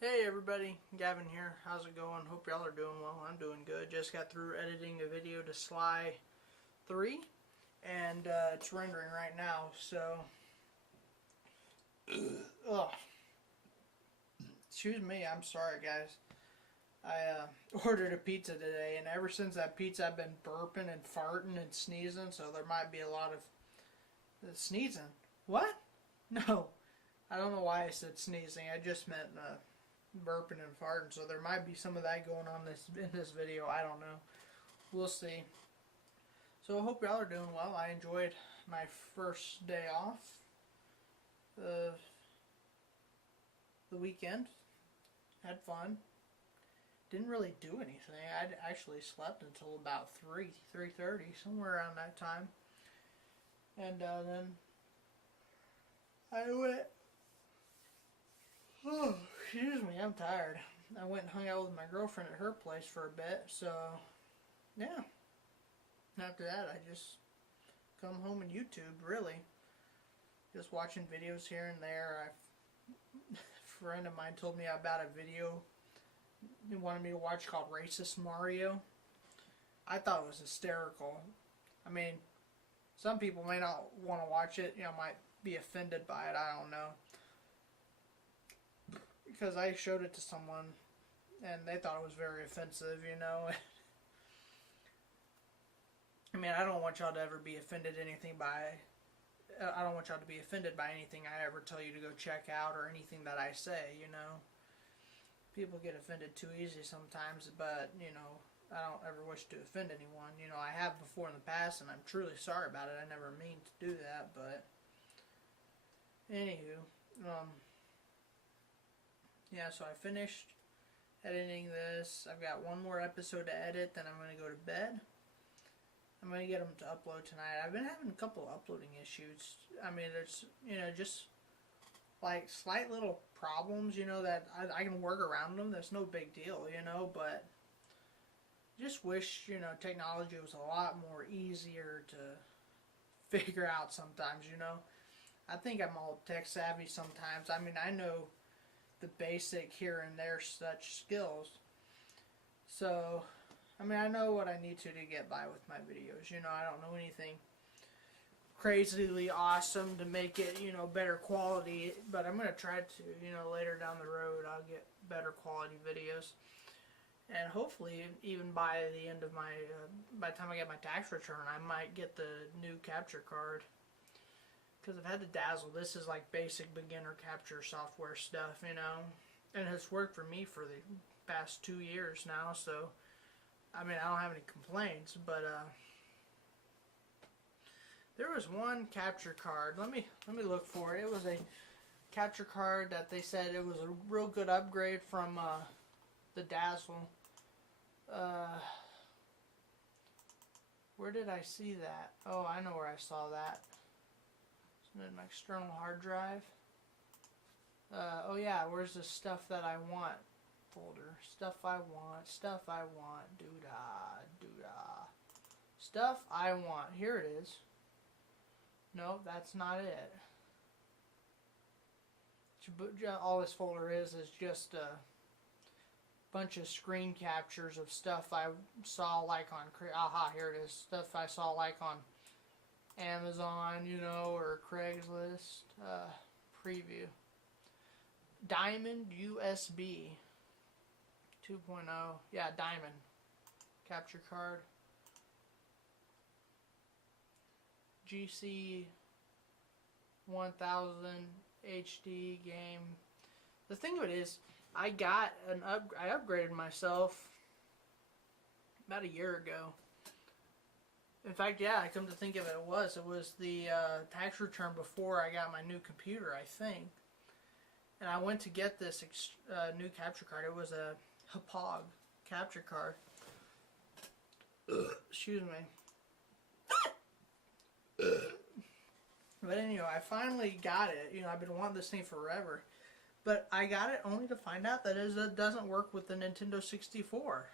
Hey everybody, Gavin here. How's it going? Hope y'all are doing well. I'm doing good. Just got through editing a video to Sly 3 and it's rendering right now, so ugh. Excuse me, I'm sorry guys. I ordered a pizza today and ever since that pizza I've been burping and farting and sneezing, so there might be a lot of sneezing. What? No. I don't know why I said sneezing. I just meant burping and farting, so there might be some of that going on in this video. I don't know. We'll see. So I hope y'all are doing well. I enjoyed my first day off the weekend. Had fun. Didn't really do anything. I actually slept until about 3:30, somewhere around that time. And then I went. Oh, excuse me, I'm tired. I went and hung out with my girlfriend at her place for a bit, so yeah. After that, I just come home and YouTube, really. Just watching videos here and there. A friend of mine told me about a video he wanted me to watch called Racist Mario. I thought it was hysterical. I mean, some people may not want to watch it, might be offended by it, I don't know. Because I showed it to someone and they thought it was very offensive, I mean, I don't want y'all to ever be offended I don't want y'all to be offended by anything I ever tell you to go check out or anything that I say, People get offended too easy sometimes, but, I don't ever wish to offend anyone. I have before in the past and I'm truly sorry about it. I never mean to do that, but anywho, yeah, so I finished editing this. I've got one more episode to edit, then I'm going to go to bed. I'm going to get them to upload tonight. I've been having a couple of uploading issues. I mean, there's, just like slight little problems, that I can work around them. That's no big deal, but just wish, technology was a lot more easier to figure out sometimes, I think I'm all tech savvy sometimes. I mean, I know the basic here and there such skills. So, I mean, I know what I need to get by with my videos. I don't know anything crazily awesome to make it, better quality, but I'm going to try to, later down the road I'll get better quality videos. And hopefully, even by the end of by the time I get my tax return, I might get the new capture card. Because I've had the Dazzle. This is like basic beginner capture software stuff, And it's worked for me for the past 2 years now, so I mean, I don't have any complaints, but there was one capture card. Let me look for it. It was a capture card that they said it was a real good upgrade from the Dazzle. Where did I see that? Oh, I know where I saw that. It's in my external hard drive. Oh yeah, where's the stuff that I want folder? Stuff I want, doo-dah, doo-dah. Stuff I want. Here it is. No, that's not it. All this folder is just a bunch of screen captures of stuff I saw like on, aha, here it is. Stuff I saw like on Amazon, or Craigslist. Preview. Diamond USB 2.0. Yeah, Diamond capture card. GC 1000 HD game. The thing of it is, I upgraded myself about a year ago. In fact, yeah, I come to think of it, it was the tax return before I got my new computer, I think. And I went to get this new capture card. It was a Hapog capture card. Excuse me. But anyway, I finally got it. I've been wanting this thing forever. But I got it only to find out that it doesn't work with the Nintendo 64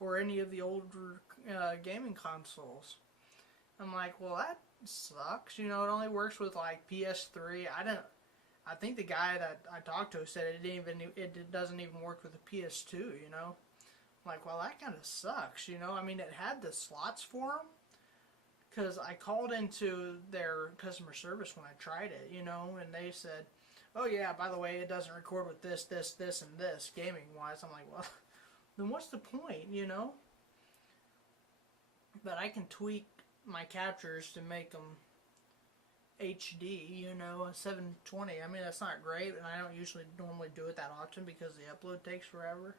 or any of the older gaming consoles. I'm like, well, that sucks. It only works with like PS3. I think the guy that I talked to said it doesn't even work with the PS2. You know, I'm like, well, that kind of sucks. You know, I mean, it had the slots for them. Because I called into their customer service when I tried it, you know, and they said, oh yeah, by the way, it doesn't record with this, this, this, and this, gaming-wise. I'm like, well, then what's the point, you know? But I can tweak my captures to make them HD, you know, a 720. I mean, that's not great, and I don't usually normally do it that often because the upload takes forever.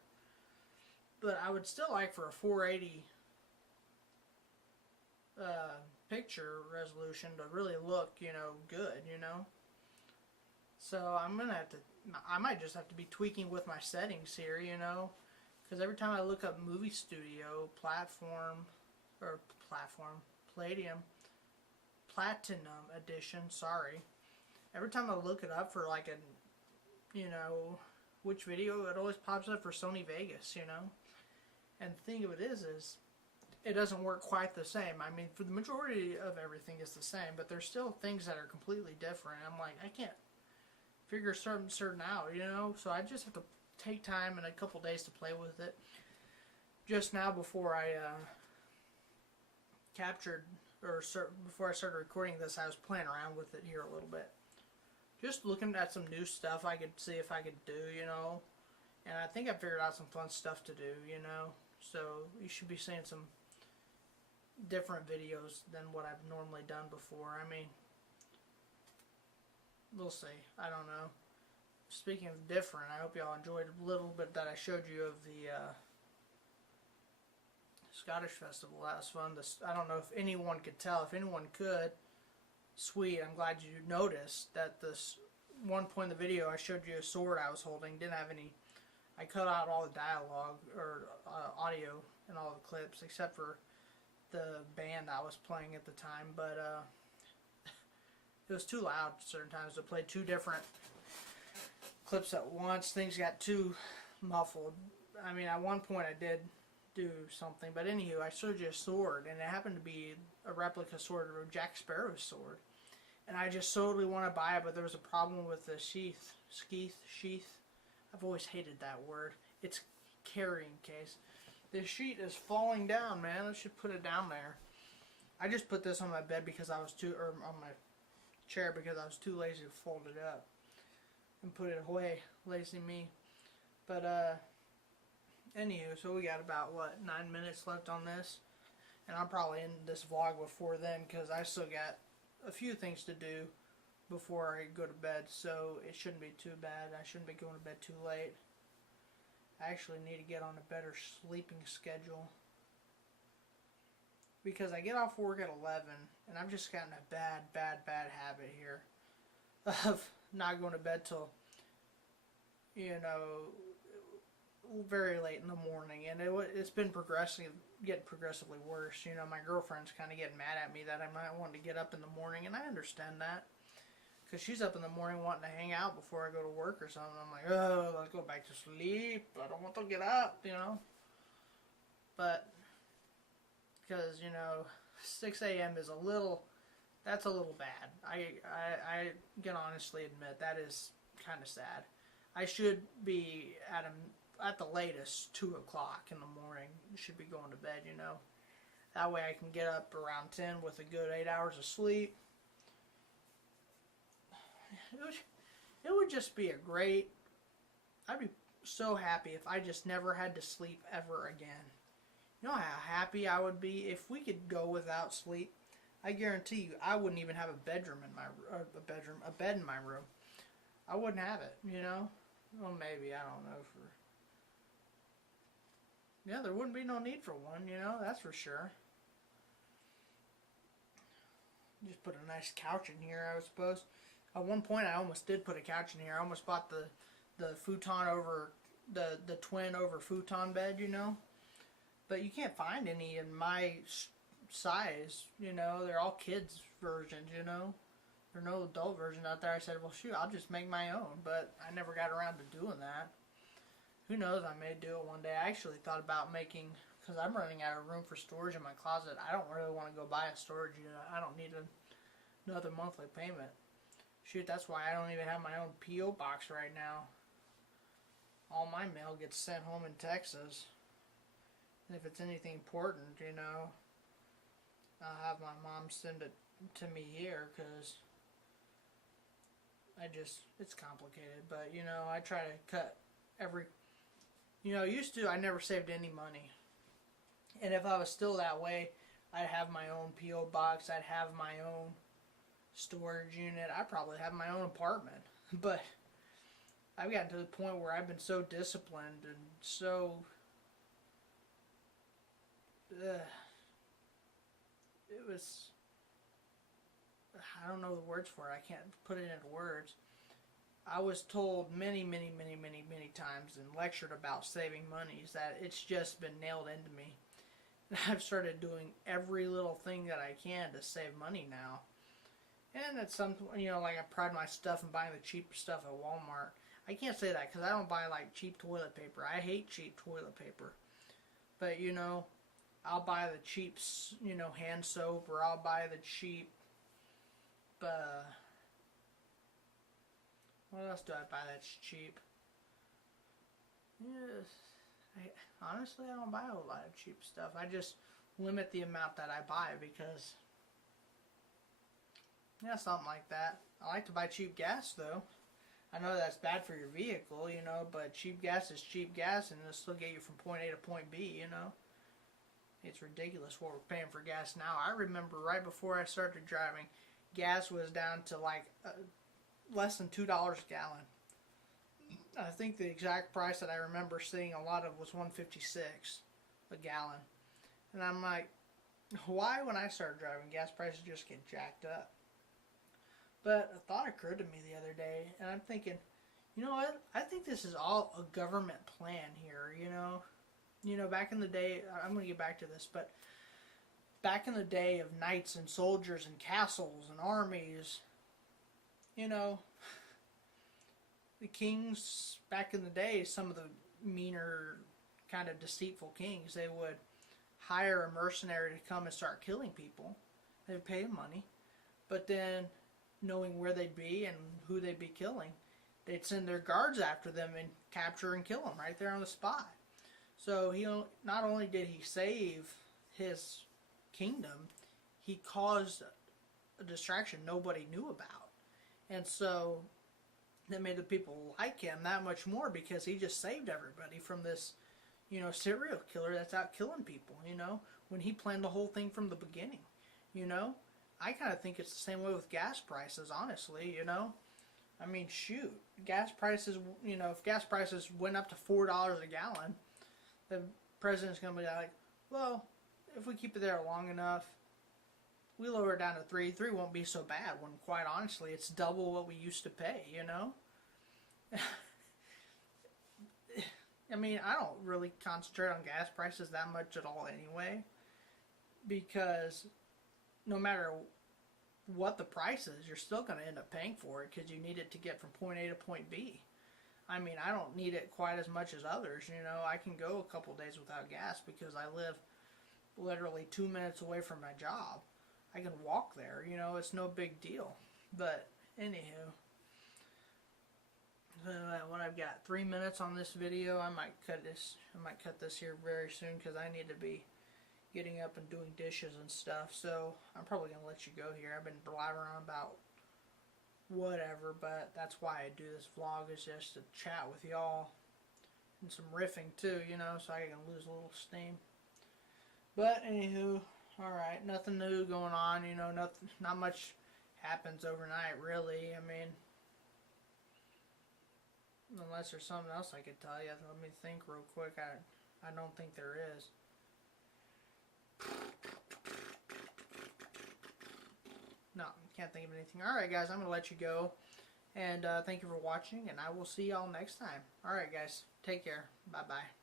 But I would still like for a 480 picture resolution to really look, you know, good, you know. So I'm gonna have to, I might just have to be tweaking with my settings here, you know, because every time I look up movie studio platinum edition, sorry, every time I look it up for like a, you know, which video, it always pops up for Sony Vegas, you know. And the thing of it is it doesn't work quite the same. I mean, for the majority of everything is the same, but there's still things that are completely different. I'm like, I can't figure certain out, you know? So I just have to take time and a couple days to play with it. Just now before I before I started recording this, I was playing around with it here a little bit. Just looking at some new stuff I could see if I could do, you know? And I think I figured out some fun stuff to do, you know? So you should be seeing some different videos than what I've normally done before. I mean, we'll see. I don't know. Speaking of different, I hope y'all enjoyed a little bit that I showed you of the Scottish Festival. That was fun. I don't know if anyone could tell. If anyone could, sweet. I'm glad you noticed that this one point in the video I showed you a sword I was holding. Didn't have any. I cut out all the dialogue or audio in all the clips except for the band I was playing at the time, but it was too loud certain times to play two different clips at once. Things got too muffled. I mean, at one point I did do something, but anywho, I showed you a sword, and it happened to be a replica sword of Jack Sparrow's sword, and I just totally want to buy it, but there was a problem with the sheath. I've always hated that word. It's carrying case. This sheet is falling down, man. I should put it down there. I just put this on my bed because I was too, or on my chair because I was too lazy to fold it up and put it away. Lazy me. But, anywho, so we got about, 9 minutes left on this. And I'll probably end this vlog before then because I still got a few things to do before I go to bed. So it shouldn't be too bad. I shouldn't be going to bed too late. I actually need to get on a better sleeping schedule because I get off work at 11 and I've just gotten a bad habit here of not going to bed till, you know, very late in the morning, and it's been getting progressively worse. You know, my girlfriend's kind of getting mad at me that I'm not wanting to get up in the morning, and I understand that. Because she's up in the morning wanting to hang out before I go to work or something. I'm like, oh, let's go back to sleep. I don't want to get up, you know. But, because, you know, 6 a.m. is that's a little bad. I can honestly admit that is kind of sad. I should be at the latest 2 o'clock in the morning. Should be going to bed, you know. That way I can get up around 10 with a good 8 hours of sleep. It would just be I'd be so happy if I just never had to sleep ever again. You know how happy I would be if we could go without sleep? I guarantee you I wouldn't even have a bed in my room. I wouldn't have it, you know? Well, maybe, I don't know. Yeah, there wouldn't be no need for one, you know, that's for sure. Just put a nice couch in here, I suppose. At one point, I almost did put a couch in here. I almost bought the futon over, the twin over futon bed, you know. But you can't find any in my size, you know. They're all kids versions, you know. There are no adult versions out there. I said, well, shoot, I'll just make my own. But I never got around to doing that. Who knows, I may do it one day. I actually thought about making, because I'm running out of room for storage in my closet. I don't really want to go buy a storage unit. I don't need another monthly payment. Shoot, that's why I don't even have my own P.O. box right now. All my mail gets sent home in Texas. And if it's anything important, you know, I'll have my mom send it to me here, because it's complicated. But, you know, I try to cut every, you know, used to, I never saved any money. And if I was still that way, I'd have my own P.O. box, I'd have my own storage unit, I'd probably have my own apartment. But I've gotten to the point where I've been so disciplined and so, it was, I don't know the words for it, I can't put it into words. I was told many times and lectured about saving money, that it's just been nailed into me. And I've started doing every little thing that I can to save money now. And it's something, you know, like I pride my stuff in buying the cheaper stuff at Walmart. I can't say that because I don't buy like cheap toilet paper. I hate cheap toilet paper. But, you know, I'll buy the cheap, you know, hand soap, or I'll buy the cheap, what else do I buy that's cheap? Yes, honestly, I don't buy a lot of cheap stuff. I just limit the amount that I buy because, yeah, something like that. I like to buy cheap gas, though. I know that's bad for your vehicle, you know, but cheap gas is cheap gas, and it'll still get you from point A to point B, you know. It's ridiculous what we're paying for gas now. I remember right before I started driving, gas was down to like less than $2 a gallon. I think the exact price that I remember seeing a lot of was $1.56 a gallon. And I'm like, why, when I started driving, gas prices just get jacked up? But a thought occurred to me the other day, and I'm thinking, you know what? I think this is all a government plan here, you know? You know, back in the day, I'm going to get back to this, but back in the day of knights and soldiers and castles and armies, you know, the kings back in the day, some of the meaner, kind of deceitful kings, they would hire a mercenary to come and start killing people. They would pay him money. But then, knowing where they'd be and who they'd be killing, they'd send their guards after them and capture and kill them right there on the spot. So he not only did he save his kingdom, he caused a distraction nobody knew about. And so that made the people like him that much more, because he just saved everybody from this, you know, serial killer that's out killing people, you know, when he planned the whole thing from the beginning, you know. I kind of think it's the same way with gas prices, honestly, you know. I mean, shoot, gas prices, you know, if gas prices went up to $4 a gallon, the president's going to be like, well, if we keep it there long enough, we lower it down to 3. 3 won't be so bad, when quite honestly, it's double what we used to pay, you know? I mean, I don't really concentrate on gas prices that much at all anyway, because no matter what the price is, you're still going to end up paying for it, because you need it to get from point A to point B. I mean, I don't need it quite as much as others, you know. I can go a couple days without gas because I live literally 2 minutes away from my job. I can walk there, you know, it's no big deal. But, anywho, when I've got 3 minutes on this video, I might cut this here very soon, because I need to be getting up and doing dishes and stuff. So I'm probably going to let you go here. I've been blabbering on about whatever, but that's why I do this vlog, is just to chat with y'all, and some riffing too, you know, so I can lose a little steam. But anywho, alright, nothing new going on, you know, not much happens overnight, really. I mean, unless there's something else I could tell you. Let me think real quick. I don't think there is. No, can't think of anything. Alright, guys, I'm going to let you go. And thank you for watching, and I will see y'all next time. Alright, guys, take care. Bye-bye.